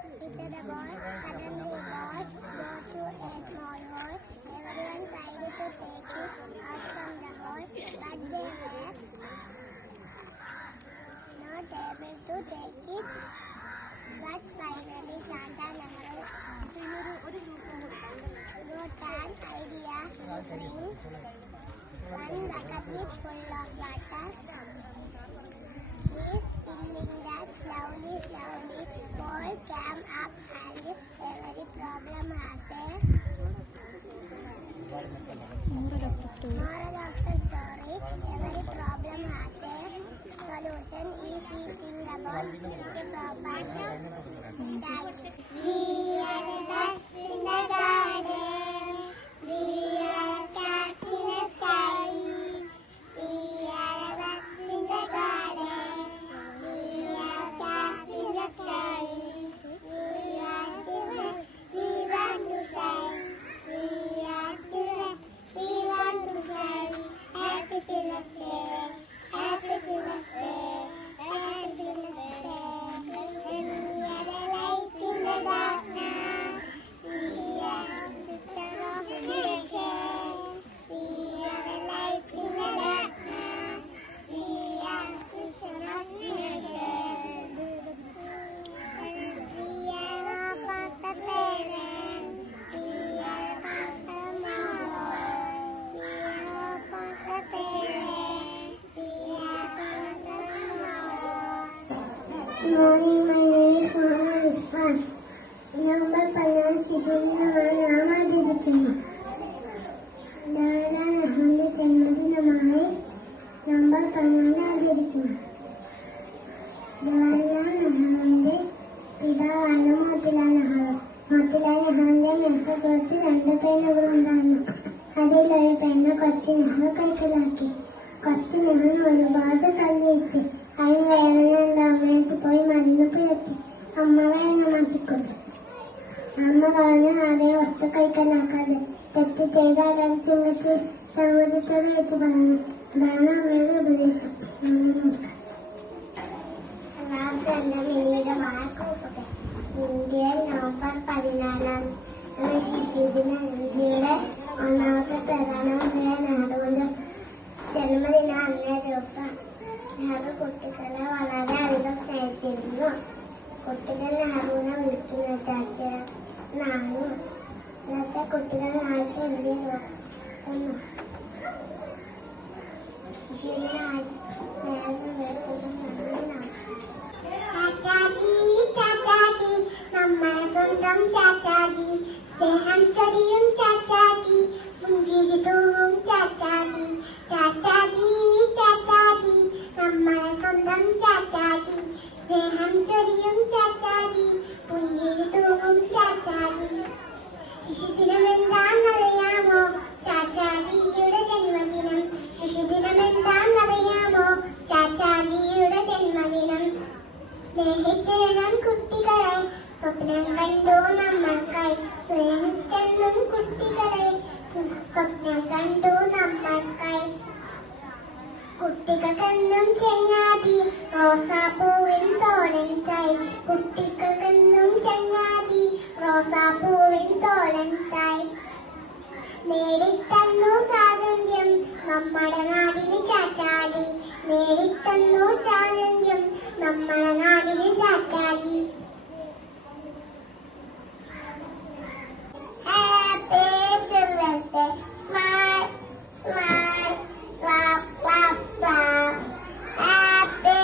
With the ball, suddenly ball go to a small hole. Everyone tried to take it out from the hole, but they were not able to take it. But finally, Santa Nehru got an idea. He brings one bucket which full of water. He is filling that slowly. Ball came up and every problem has a moral of the story. Every problem has a solution if we think about it properly. We are the best in the garden. We are cats in the sky. We are the best in the garden. We are cats in the sky. We are children. We want to shine. We are children. We want to shine. Happy Children's Day. Happy Children's Day. Happy Children's Day. And we are the light in the darkness. We are the children of the nation. We are the light in the darkness. We are the children of the nation. And we are about the parents. We are about the tomorrow. We are about the parents. We are about the tomorrow. Good morning, my name is Mohammed Irfan. Number 11 ശിശുദിനമാണ് നാം ആചരിക്കുന്നു. ജവഹർലാൽ നെഹ്റുവിന്റെ ജന്മദിനമായി November 11 ആചരിക്കുന്നു. ജവഹർലാൽ നെഹ്റുവിന്റെ പിതാവാണ് മോത്തിലാൽ നെഹ്റു. മോത്തിലാൽ നെഹ്റുവിന്റെ മേശപ്പുറത്ത് 2 പേനുകൾ ഉണ്ടായിരുന്നു. അതിലൊരു പേന കൊച്ചു നെഹ്റു കൈക്കലാക്കി. കൊച്ചു നെഹ്റു ഒരുപാട് തല്ലിയിട്ട് അതിന് വേദനയുണ്ട്. അമ്മയ്ക്ക് പോയി മരുന്ന് പുരട്ടി. അമ്മ വേദന മാറ്റിക്കൊണ്ടു. അമ്മ പറഞ്ഞ് ആരെയും ഒറ്റ കൈക്കലാക്കാതെ തെറ്റ് ചെയ്താൽ ചിന്തക്ക് സൗകര്യത്തോടെ വെച്ച് പറഞ്ഞു. അതാണ് അമ്മയുടെ ഉപദേശം. ഇന്ത്യയിൽ നവംബർ 14 ശിശുദിനം. ഇന്ത്യയുടെ ഒന്നാമത്തെ പ്രധാനമന്ത്രിയായ നെഹ്റുവിന്റെ ജന്മദിനം അന്നേ ദിവസം. നെഹ്റു കുട്ടികളെ വളരെയധികം സ്നേഹിച്ചിരുന്നു. കുട്ടികൾ നെഹ്റുവിനെ വിളിക്കുന്ന ചാച്ച നാണു. ഇന്നത്തെ കുട്ടികൾ നാളത്തെ എഴുതി നോക്കുന്നു. ശിശുദിനായി നെഹ്റു വിളിക്കുന്ന ചാച്ചാജി ചാച്ചാജി നമ്മളെ സ്വന്തം ചാച്ചാജി. സ്നേഹം ചൊരിയും ചാച്ചാജി. പുഞ്ചിരി തൂവും ചാച്ചാജി. ചാച്ചാജി ചാച്ചാജി നമ്മളെ സ്വന്തം ചാച്ചാജി. സ്നേഹം ചൊരിയും ചാച്ചാജി. പുഞ്ചിരി തൂവും ചാച്ചാജി. ശിശുദിനം എന്താണെന്നറിയാമോ? ചാച്ചാജിയുടെ ജന്മദിനം. ശിശുദിനം എന്താണെന്നറിയാമോ? ചാച്ചാജിയുടെ ജന്മദിനം. സ്നേഹിച്ചിടണം കുട്ടികളെ, സ്വപ്നം കണ്ടു നമ്മൾക്കായി. സ്നേഹിച്ചെന്നും കുട്ടികളെ, സ്വപ്നം കണ്ടു നമ്മൾക്കായി. കുട്ടികൾക്കെന്നും ചെങ്ങാതി റോസാപ്പൂവിൻ തോലൻ തായി. കുട്ടികൾക്കെന്നും ചെങ്ങാതി റോസാപ്പൂവിൻ തോലൻ തായി. നേടിത്തന്നു സ്വാതന്ത്ര്യം നമ്മുടെ നാടിന് ചാച്ചാജി. നേടിത്തന്നു സ്വാതന്ത്ര്യം നമ്മുടെ നാടിന് ചാച്ചാജി.